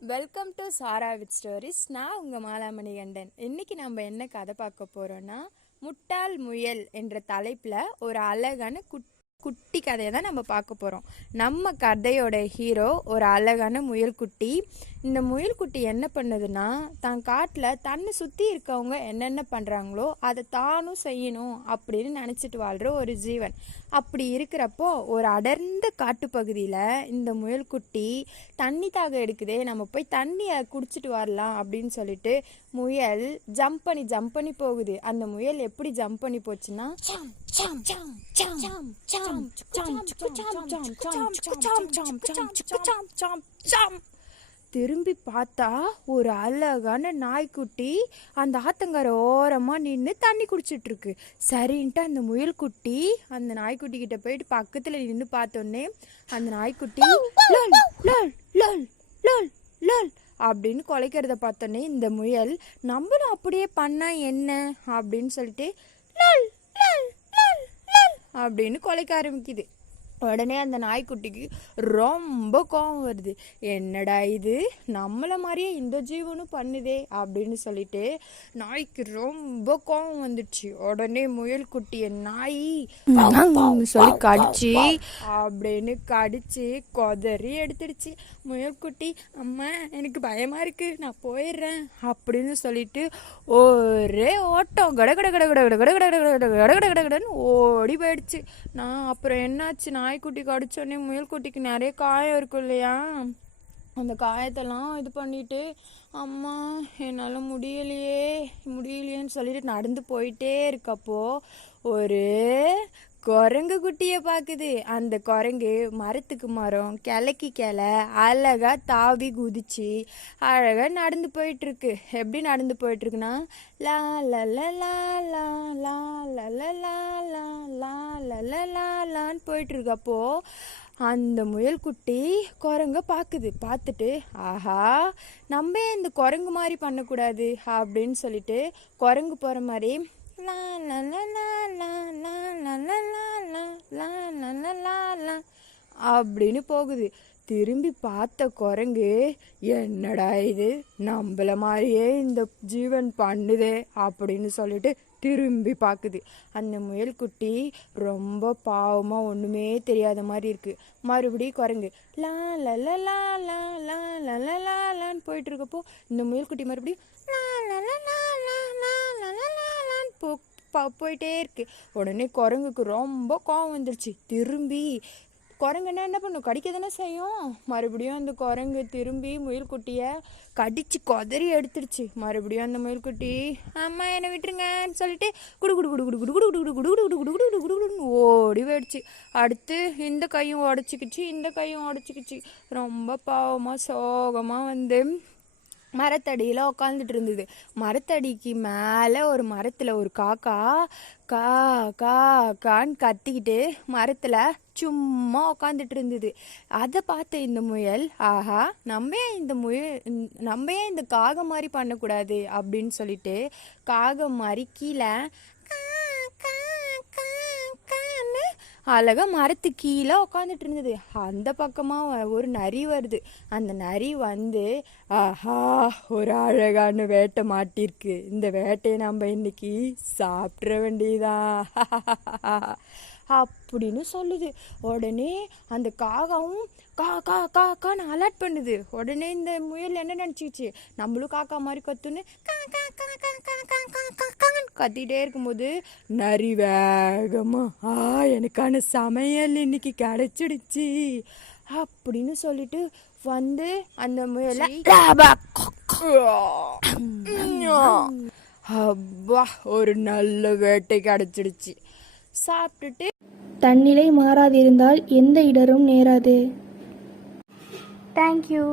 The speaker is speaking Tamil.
Welcome to Sara with stories. நான் உங்கள் மாலாமணிகண்டன். இன்றைக்கி நம்ம என்ன கதை பார்க்க போகிறோன்னா, முட்டாள் முயல் என்ற தலைப்பில் ஒரு அழகான குட்டி கதையை தான் நம்ம பார்க்க போகிறோம். நம்ம கதையோட ஹீரோ ஒரு அழகான முயல்குட்டி. இந்த முயல்குட்டி என்ன பண்ணுதுன்னா, தான் காட்டில் தன்னை சுற்றி இருக்கவங்க என்னென்ன பண்ணுறாங்களோ அதை தானும் செய்யணும் அப்படின்னு நினச்சிட்டு வாழ்கிற ஒரு ஜீவன். அப்படி இருக்கிறப்போ ஒரு அடர்ந்த காட்டுப்பகுதியில் இந்த முயல்குட்டி தண்ணி தாக எடுக்குதே, நம்ம போய் தண்ணியை குடிச்சிட்டு வரலாம் அப்படின்னு சொல்லிட்டு முயல் ஜம்ப் பண்ணி போகுது. அந்த முயல் எப்படி ஜம்ப் பண்ணி போச்சுன்னா, திரும்பி பார்த்தா ஒரு அழகான நாய்க்குட்டி அந்த ஆத்தங்கரை ஓரமாக நின்று தண்ணி குடிச்சிட்டு இருக்கு. சரின்ட்டு அந்த முயல்குட்டி அந்த நாய்க்குட்டி கிட்ட போயிட்டு பக்கத்தில் நின்று பார்த்தோன்னே அந்த நாய்க்குட்டி லல் லல் லல் லல் லல் அப்படின்னு குலைக்கிறத பார்த்தோன்னே இந்த முயல் நம்மளும் அப்படியே பண்ணா என்ன அப்படின்னு சொல்லிட்டு லல் லல் லல் லல் அப்படின்னு குலைக்க ஆரம்பிக்குது. உடனே அந்த நாய்க்குட்டிக்கு ரொம்ப கோபம் வருது. என்னடா இது, நம்மளை மாதிரியே இந்த ஜீவனும் பண்ணுதே அப்படின்னு சொல்லிட்டு நாய்க்கு ரொம்ப கோபம் வந்துடுச்சு. உடனே முயல்குட்டியை நாய் சொல்லி கடிச்சு அப்படின்னு கடிச்சு கொதறி எடுத்துடுச்சு. முயல்குட்டி, அம்மா எனக்கு பயமா இருக்கு, நான் போயிடுறேன் அப்படின்னு சொல்லிட்டு ஒரே ஓட்டம் கட கட கட கட கட கட கட கட கட கட கட கடன்னு ஓடி போயிடுச்சு. நான் அப்புறம் என்னாச்சு, நாய்க்குட்டி கடிச்சோடனே முயல்குட்டிக்கு நிறைய காயம் இருக்கும் இல்லையா, அந்த காயத்தெல்லாம் இது பண்ணிட்டு அம்மா என்னால் முடியலையேன்னு சொல்லிட்டு நடந்து போயிட்டே இருக்கப்போ ஒரு குரங்கு குட்டியை பார்க்குது. அந்த குரங்கு மரத்துக்கு மரம் கிளைக்கு கிளை அழகாக தாவி குதிச்சு அழகாக நடந்து போயிட்டுருக்கு. எப்படி நடந்து போயிட்டுருக்குன்னா, லா லா லா லா லா லா லா லா லா லா லா லா லான்னு போயிட்டுருக்கப்போ அந்த முயல்குட்டி குரங்க பார்த்துட்டு ஆஹா, நம்ம இந்த குரங்கு மாதிரி பண்ணக்கூடாது அப்படின்னு சொல்லிட்டு குரங்கு போகிற மாதிரி லா லா லா லா லா லா லா லா லா லா லா லா லா அப்படின்னு போகுது. திரும்பி பார்த்த குரங்கு, என்னடா இது, நம்மள மாதிரியே இந்த ஜீவன் பண்ணுதே அப்படின்னு சொல்லிட்டு திரும்பி பார்க்குது. அந்த முயல்குட்டி ரொம்ப பாவமாக ஒன்றுமே தெரியாத மாதிரி இருக்குது. மறுபடியும் குரங்கு லா லா லா லா லா லா லா லா லா லான்னு போயிட்டு இருக்கப்போ இந்த முயல்குட்டி மறுபடியும் லா லா லா லா லா லா லா லா லா லான்னு போயிட்டே இருக்கு. உடனே குரங்குக்கு ரொம்ப கோவம் வந்துருச்சு. திரும்பி குரங்குன்னா என்ன பண்ணும், கடிக்க தானே செய்யும். மறுபடியும் அந்த குரங்கு திரும்பி முயல்குட்டியை கடிச்சு கொதறி எடுத்துடுச்சு. மறுபடியும் அந்த முயல்குட்டி அம்மா என்னை விட்டுருங்கன்னு சொல்லிட்டு குடு குடு குடு குடு குடு குடு குடு குடு குடு குடு குடு குடு குடு குடுன்னு ஓடி போயிடுச்சு. அடுத்து இந்த கையும் உடச்சிக்கிச்சு. ரொம்ப பாவமாக சோகமாக வந்து மரத்தடியில் உட்காந்துட்டு இருந்தது. மரத்தடிக்கு மேலே ஒரு மரத்தில் ஒரு காக்கா கா கா கான்னு கத்திக்கிட்டு மரத்தில் சும்மா உட்காந்துட்டு இருந்தது. அதை பார்த்த இந்த முயல், ஆஹா, நம்ம ஏன் இந்த காகம் மாதிரி பண்ணக்கூடாது அப்படின்னு சொல்லிட்டு காகம் மாதிரி கீழே அழகா மரத்து கீழே உட்காந்துட்டு இருந்தது. அந்த பக்கமாக ஒரு நரி வருது. அந்த நரி வந்து, ஆஹா, ஒரு அழகான வேட்டை மாட்டிருக்கு, இந்த வேட்டையை நம்ம இன்னைக்கு சாப்பிட்ற வேண்டியதான் அப்படின்னு சொல்லுது. உடனே அந்த காகாவும் கா கா கா கான்னு அலர்ட் பண்ணுது. உடனே இந்த முயல் என்ன நினச்சிச்சு, நம்மளும் காக்கா மாதிரி கத்துன்னு கத்திட்டே இருக்கும்போது நரி வேகமா எனக்கான சமையல் இன்னைக்கு கிடைச்சிடுச்சு அப்படின்னு சொல்லிட்டு வந்து அந்த முயலை அப்பா ஒரு நல்ல வேட்டை கிடைச்சிடுச்சு. சாப்பிட்டுட்டு தன்னிலை மாறாதிருந்தால் எந்த இடரும் நேராது. தேங்க்யூ.